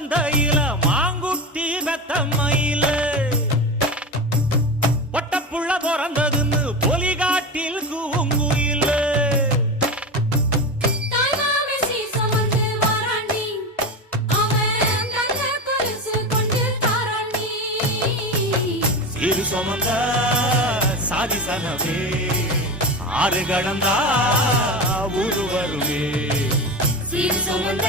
மந்தையில மாங்குட்டி வெத்தம்மையில பொட்டப்புள்ள பிறந்ததுன்னு பொலிகாட்டில் கூங்குயில சீரு சுமந்த சாதிசனவே ஆறு கடந்தா ஊரு வருவே சீர் சுமந்த